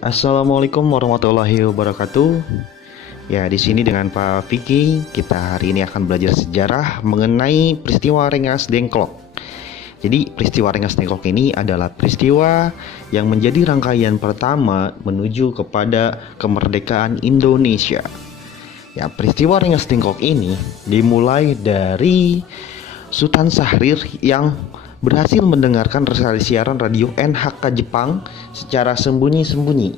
Assalamualaikum warahmatullahi wabarakatuh. Ya, di sini dengan Pak Vicky, kita hari ini akan belajar sejarah mengenai peristiwa Rengas Dengklok. Jadi, peristiwa Rengas Dengklok ini adalah peristiwa yang menjadi rangkaian pertama menuju kepada kemerdekaan Indonesia. Ya, peristiwa Rengas Dengklok ini dimulai dari Sultan Syahrir yang berhasil mendengarkan siaran radio NHK Jepang secara sembunyi-sembunyi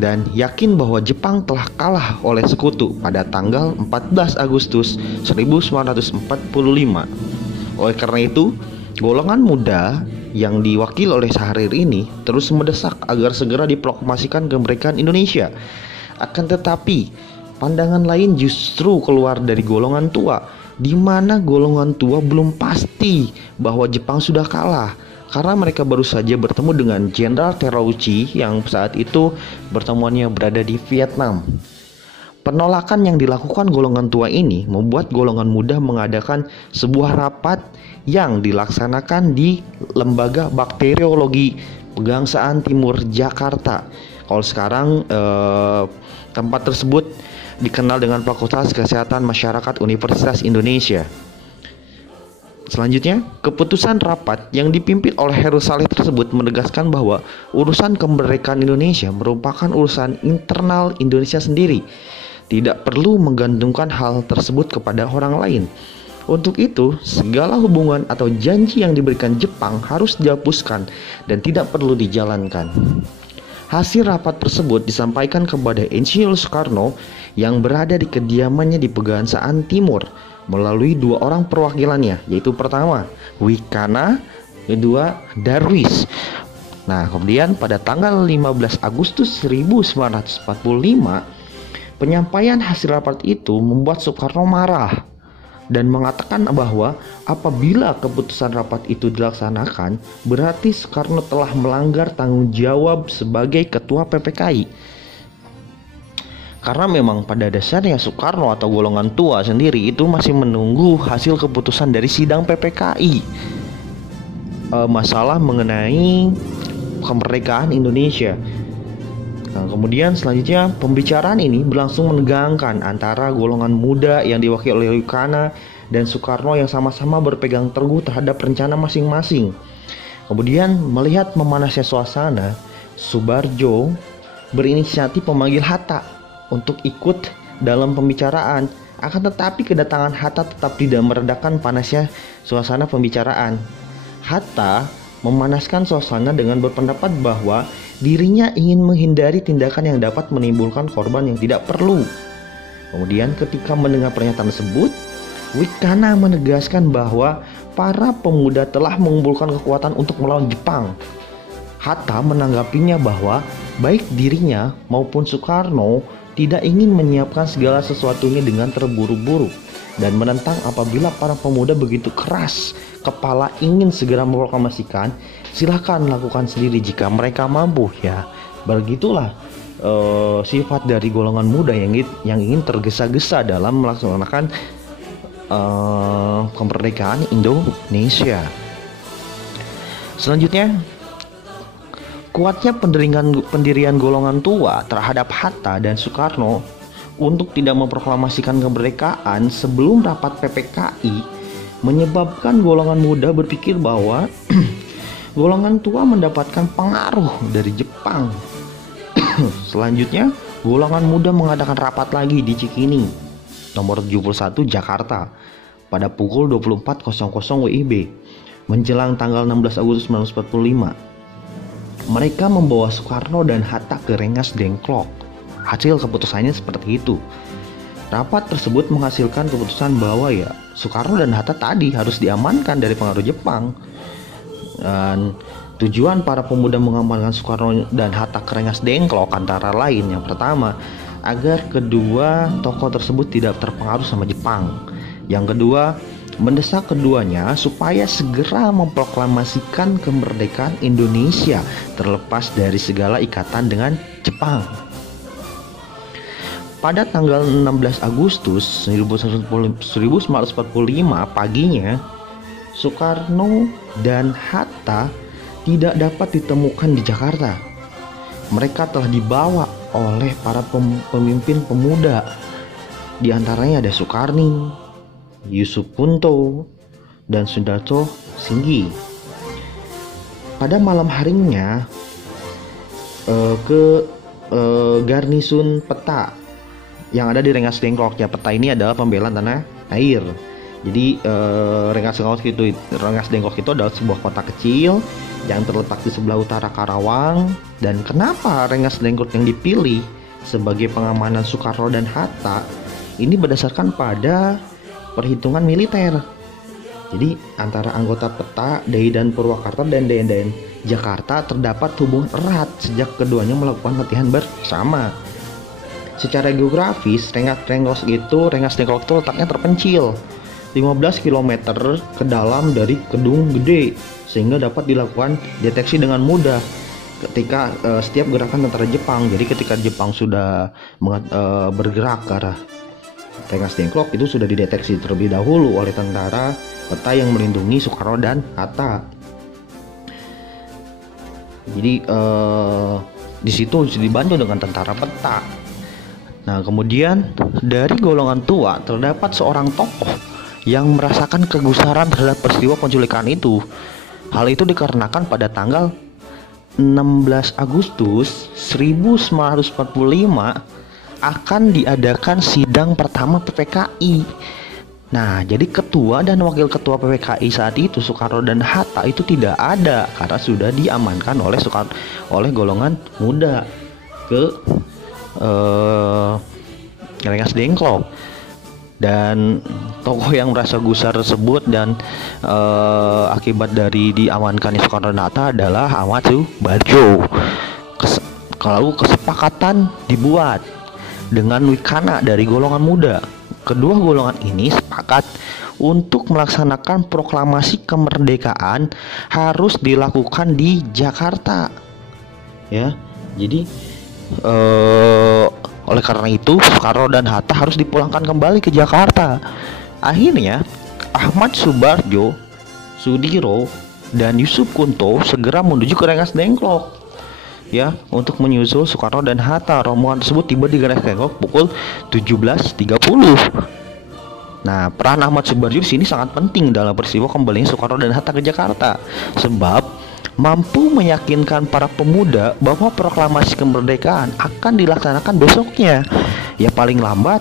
dan yakin bahwa Jepang telah kalah oleh sekutu pada tanggal 14 Agustus 1945. Oleh karena itu, golongan muda yang diwakili oleh Syahrir ini terus mendesak agar segera diproklamasikan kemerdekaan Indonesia. Akan tetapi, pandangan lain justru keluar dari golongan tua, di mana golongan tua belum pasti bahwa Jepang sudah kalah karena mereka baru saja bertemu dengan Jenderal Terauchi yang saat itu pertemuannya berada di Vietnam. Penolakan yang dilakukan golongan tua ini membuat golongan muda mengadakan sebuah rapat yang dilaksanakan di Lembaga Bakteriologi Pegangsaan Timur Jakarta. Kalau sekarang tempat tersebut dikenal dengan Fakultas Kesehatan Masyarakat Universitas Indonesia. Selanjutnya, keputusan rapat yang dipimpin oleh Heru Saleh tersebut menegaskan bahwa urusan kemerdekaan Indonesia merupakan urusan internal Indonesia sendiri. Tidak perlu menggantungkan hal tersebut kepada orang lain. Untuk itu, segala hubungan atau janji yang diberikan Jepang harus dihapuskan dan tidak perlu dijalankan. Hasil rapat tersebut disampaikan kepada Insinyur Soekarno yang berada di kediamannya di Pegangsaan Timur melalui dua orang perwakilannya, yaitu pertama Wikana, kedua Darwis. Nah, kemudian pada tanggal 15 Agustus 1945, penyampaian hasil rapat itu membuat Soekarno marah dan mengatakan bahwa apabila keputusan rapat itu dilaksanakan, berarti Soekarno telah melanggar tanggung jawab sebagai ketua PPKI. Karena memang pada dasarnya Soekarno atau golongan tua sendiri itu masih menunggu hasil keputusan dari sidang PPKI masalah mengenai kemerdekaan Indonesia. Nah, kemudian selanjutnya pembicaraan ini berlangsung menegangkan antara golongan muda yang diwakili oleh Wikana dan Soekarno yang sama-sama berpegang teguh terhadap rencana masing-masing. Kemudian melihat memanasnya suasana, Subarjo berinisiatif memanggil Hatta untuk ikut dalam pembicaraan. Akan tetapi kedatangan Hatta tetap tidak meredakan panasnya suasana pembicaraan. Hatta memanaskan suasana dengan berpendapat bahwa dirinya ingin menghindari tindakan yang dapat menimbulkan korban yang tidak perlu. Kemudian ketika mendengar pernyataan tersebut, Wikana menegaskan bahwa para pemuda telah mengumpulkan kekuatan untuk melawan Jepang. Hatta menanggapinya bahwa baik dirinya maupun Soekarno tidak ingin menyiapkan segala sesuatunya dengan terburu-buru dan menentang apabila para pemuda begitu keras kepala ingin segera memproklamasikan, silahkan lakukan sendiri jika mereka mampu. Ya, begitulah sifat dari golongan muda yang ingin tergesa-gesa dalam melaksanakan kemerdekaan Indonesia. Selanjutnya, kuatnya pendirian golongan tua terhadap Hatta dan Soekarno untuk tidak memproklamasikan kemerdekaan sebelum rapat PPKI menyebabkan golongan muda berpikir bahwa golongan tua mendapatkan pengaruh dari Jepang. Selanjutnya, golongan muda mengadakan rapat lagi di Cikini, nomor 71 Jakarta pada pukul 24.00 WIB menjelang tanggal 16 Agustus 1945. Mereka membawa Soekarno dan Hatta ke Rengas Dengklok. Hasil keputusannya seperti itu. Rapat tersebut menghasilkan keputusan bahwa Soekarno dan Hatta tadi harus diamankan dari pengaruh Jepang. Dan tujuan para pemuda mengamankan Soekarno dan Hatta ke Rengas Dengklok antara lain, yang pertama, agar kedua tokoh tersebut tidak terpengaruh sama Jepang. Yang kedua, mendesak keduanya supaya segera memproklamasikan kemerdekaan Indonesia terlepas dari segala ikatan dengan Jepang. Pada tanggal 16 Agustus 1945 paginya, Soekarno dan Hatta tidak dapat ditemukan di Jakarta. mereka telah dibawa oleh para pemimpin pemuda. Di antaranya ada Sukarni, Yusuf Punto, dan Sundarto Singgi. Pada malam harinya ke garnisun peta yang ada di Rengas Dengklok. Ya, peta ini adalah pembelaan tanah air. Jadi Rengas Dengklok itu adalah sebuah kota kecil yang terletak di sebelah utara Karawang. Dan kenapa Rengas Dengklok yang dipilih sebagai pengamanan Soekarno dan Hatta? Ini berdasarkan pada perhitungan militer. Jadi antara anggota peta Daidan Purwakarta dan Daidan Jakarta terdapat hubungan erat sejak keduanya melakukan latihan bersama. Secara geografis, Rengas Dengklok itu letaknya terpencil 15 km ke dalam dari Kedung Gede, sehingga dapat dilakukan deteksi dengan mudah ketika setiap gerakan tentara Jepang. Jadi ketika Jepang sudah bergerak ke arah Rengas Dengklok, itu sudah dideteksi terlebih dahulu oleh tentara peta yang melindungi Soekarno dan Hatta. Jadi di situ dibantu dengan tentara peta. Nah, kemudian dari golongan tua terdapat seorang tokoh yang merasakan kegusaran terhadap peristiwa penculikan itu. Hal itu dikarenakan pada tanggal 16 Agustus 1945 akan diadakan sidang pertama PPKI. Nah, jadi ketua dan wakil ketua PPKI saat itu Soekarno dan Hatta itu tidak ada karena sudah diamankan oleh golongan muda ke Rengas Dengklok. Dan tokoh yang merasa gusar tersebut dan akibat dari diamankannya Soekarno dan Hatta adalah Ahmad Subarjo. Lalu kesepakatan dibuat dengan Wikana dari golongan muda. Kedua golongan ini sepakat untuk melaksanakan proklamasi kemerdekaan harus dilakukan di Jakarta. Ya, jadi oleh karena itu Soekarno dan Hatta harus dipulangkan kembali ke Jakarta. Akhirnya Ahmad Subarjo, Sudiro, dan Yusuf Kunto segera menuju ke Rengas Dengklok ya untuk menyusul Soekarno dan Hatta. Rombongan tersebut tiba di Rengas Dengklok pukul 17.30. Nah, peran Ahmad Subarjo di sini sangat penting dalam peristiwa kembalinya Soekarno dan Hatta ke Jakarta, sebab mampu meyakinkan para pemuda bahwa proklamasi kemerdekaan akan dilaksanakan besoknya, ya paling lambat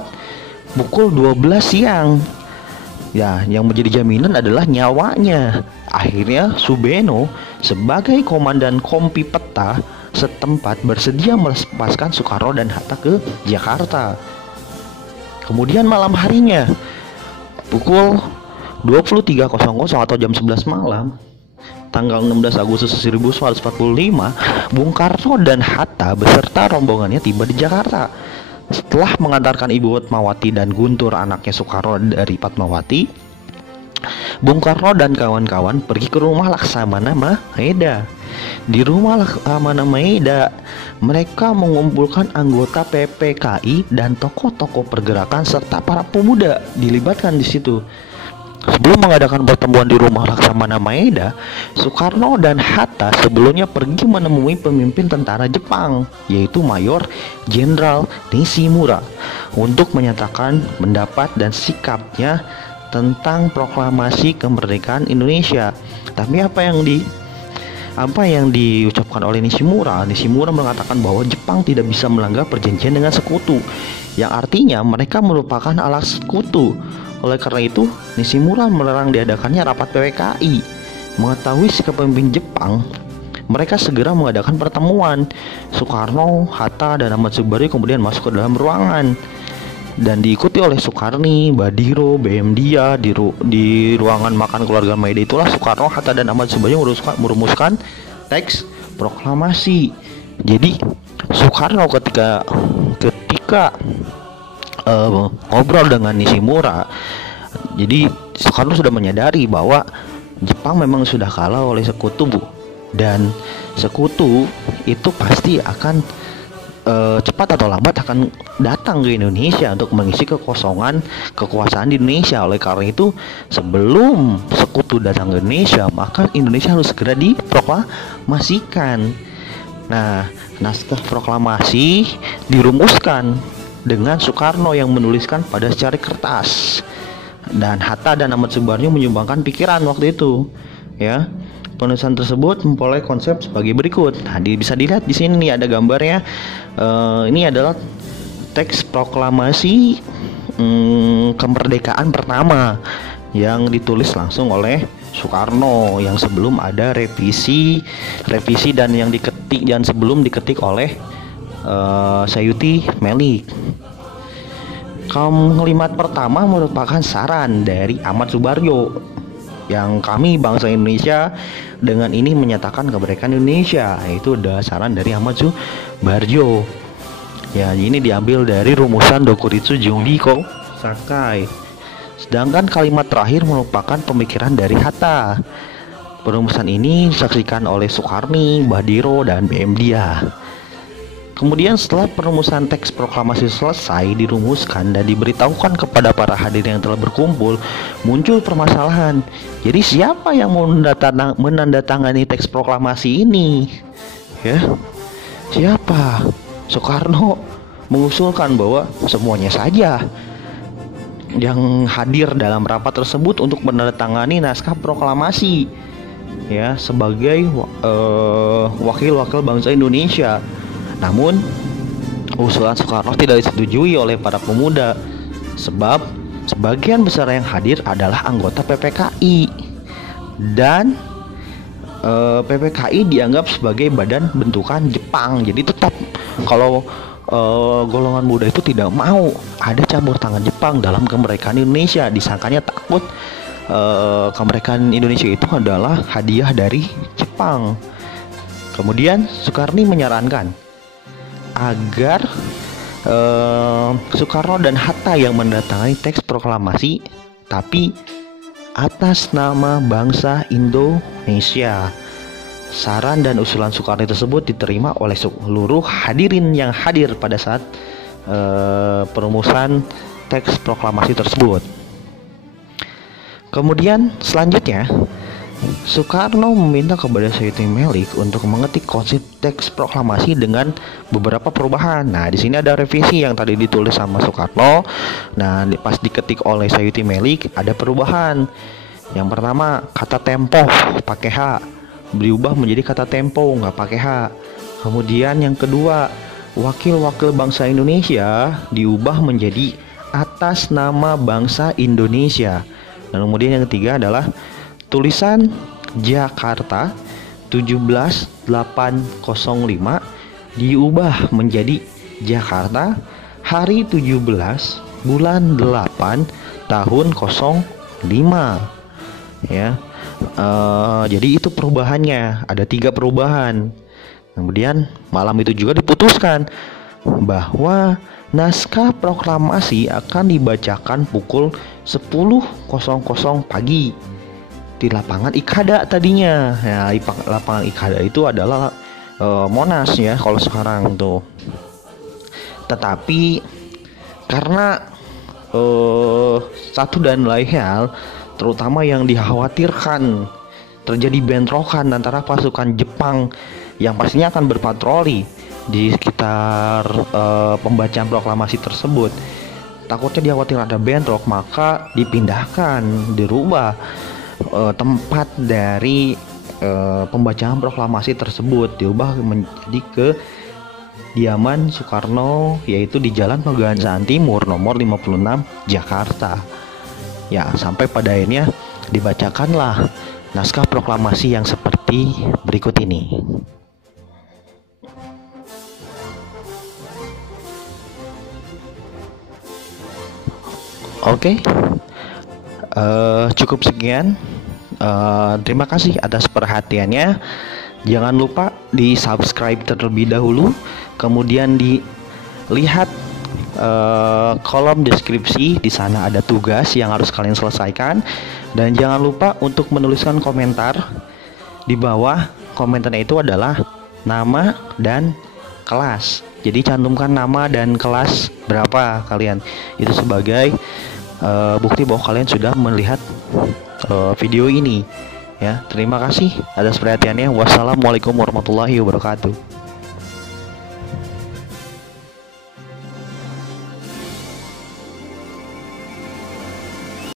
pukul 12 siang. Ya, yang menjadi jaminan adalah nyawanya. Akhirnya Subeno sebagai komandan Kompi Peta setempat bersedia melepaskan Soekarno dan Hatta ke Jakarta. Kemudian malam harinya pukul 23.00 atau jam 11 malam tanggal 16 Agustus 1945, Bung Karno dan Hatta beserta rombongannya tiba di Jakarta. Setelah mengantarkan Ibu Fatmawati dan Guntur anaknya Soekarno dari Fatmawati, Bung Karno dan kawan-kawan pergi ke rumah Laksamana Maeda. Di rumah Laksamana Maeda, mereka mengumpulkan anggota PPKI dan tokoh-tokoh pergerakan serta para pemuda dilibatkan di situ. Sebelum mengadakan pertemuan di rumah Laksamana Maeda, Soekarno dan Hatta sebelumnya pergi menemui pemimpin tentara Jepang, yaitu Mayor Jenderal Nishimura, untuk menyatakan pendapat dan sikapnya tentang proklamasi kemerdekaan Indonesia. Tapi apa yang diucapkan oleh Nishimura mengatakan bahwa Jepang tidak bisa melanggar perjanjian dengan sekutu, yang artinya mereka merupakan alat sekutu. Oleh karena itu, Nishimura melarang diadakannya rapat PPKI. Mengetahui sikap pemimpin Jepang, mereka segera mengadakan pertemuan. Soekarno, Hatta, dan Ahmad Subarjo kemudian masuk ke dalam ruangan dan diikuti oleh Sukarni, Badiro, BM Dia. Di ruangan makan keluarga Maeda itulah Soekarno, Hatta, dan Ahmad Subarjo merumuskan teks proklamasi. Jadi Soekarno ketika ngobrol dengan Nishimura, jadi Soekarno sudah menyadari bahwa Jepang memang sudah kalah oleh sekutu, dan sekutu itu pasti akan cepat atau lambat akan datang ke Indonesia untuk mengisi kekosongan kekuasaan di Indonesia. Oleh karena itu, sebelum sekutu datang ke Indonesia, maka Indonesia harus segera diproklamasikan. Nah, Naskah proklamasi dirumuskan dengan Soekarno yang menuliskan pada secari kertas, dan Hatta dan Ahmad Subarjo menyumbangkan pikiran waktu itu. Ya, penulisan tersebut memperoleh konsep sebagai berikut. Nah, bisa dilihat di sini nih ada gambarnya. Ini adalah teks proklamasi kemerdekaan pertama yang ditulis langsung oleh Soekarno, yang sebelum ada revisi dan yang diketik dan sebelum diketik oleh Sayuti Melik. Kalimat pertama merupakan saran dari Ahmad Subarjo, yang kami bangsa Indonesia dengan ini menyatakan kemerdekaan Indonesia. Itu adalah saran dari Ahmad Subarjo. Ya, ini diambil dari rumusan Dokuritsu Jumiko Sakai. Sedangkan kalimat terakhir merupakan pemikiran dari Hatta. Perumusan ini disaksikan oleh Soekarni, Badiro, dan BM Dia. Kemudian setelah perumusan teks proklamasi selesai dirumuskan dan diberitahukan kepada para hadirin yang telah berkumpul, muncul permasalahan. Jadi siapa yang menandatangani teks proklamasi ini? Ya, siapa? Soekarno mengusulkan bahwa semuanya saja yang hadir dalam rapat tersebut untuk menandatangani naskah proklamasi, ya, sebagai wakil-wakil bangsa Indonesia. Namun usulan Soekarno tidak disetujui oleh para pemuda, sebab sebagian besar yang hadir adalah anggota PPKI, dan PPKI dianggap sebagai badan bentukan Jepang. Jadi tetap kalau golongan muda itu tidak mau ada campur tangan Jepang dalam kemerdekaan Indonesia, disangkanya takut kemerdekaan Indonesia itu adalah hadiah dari Jepang. Kemudian Soekarno menyarankan agar Soekarno dan Hatta yang mendatangani teks proklamasi, tapi atas nama bangsa Indonesia. Saran dan usulan Soekarno tersebut diterima oleh seluruh hadirin yang hadir pada saat perumusan teks proklamasi tersebut. Kemudian selanjutnya Soekarno meminta kepada Sayuti Melik untuk mengetik konsep teks proklamasi dengan beberapa perubahan. Nah, di sini ada revisi yang tadi ditulis sama Soekarno. Nah, pas diketik oleh Sayuti Melik ada perubahan. Yang pertama, kata tempo pakai H berubah menjadi kata tempo nggak pakai H. Kemudian yang kedua, wakil-wakil bangsa Indonesia diubah menjadi atas nama bangsa Indonesia. Dan kemudian yang ketiga adalah tulisan Jakarta 17805 diubah menjadi Jakarta hari 17 bulan 8 tahun 05. Ya, jadi itu perubahannya, ada 3 perubahan. Kemudian malam itu juga diputuskan bahwa naskah proklamasi akan dibacakan pukul 10.00 pagi di lapangan Ikada tadinya. Ya, lapangan Ikada itu adalah Monas ya kalau sekarang tuh. Tetapi karena satu dan lain hal, terutama yang dikhawatirkan terjadi bentrokan antara pasukan Jepang yang pastinya akan berpatroli di sekitar pembacaan proklamasi tersebut, takutnya dikhawatirkan ada bentrok, maka dirubah tempat dari pembacaan proklamasi tersebut, diubah menjadi ke diaman Soekarno, yaitu di Jalan Pegangsaan Timur nomor 56 Jakarta. Ya, sampai pada akhirnya dibacakanlah naskah proklamasi yang seperti berikut ini. Oke, cukup sekian. Terima kasih atas perhatiannya. Jangan lupa di subscribe terlebih dahulu, kemudian dilihat kolom deskripsi. Di sana ada tugas yang harus kalian selesaikan, dan jangan lupa untuk menuliskan komentar. Di bawah komentarnya itu adalah nama dan kelas. Jadi cantumkan nama dan kelas berapa kalian, itu sebagai bukti bahwa kalian sudah melihat video ini. Ya, terima kasih atas perhatiannya. Wassalamualaikum warahmatullahi wabarakatuh.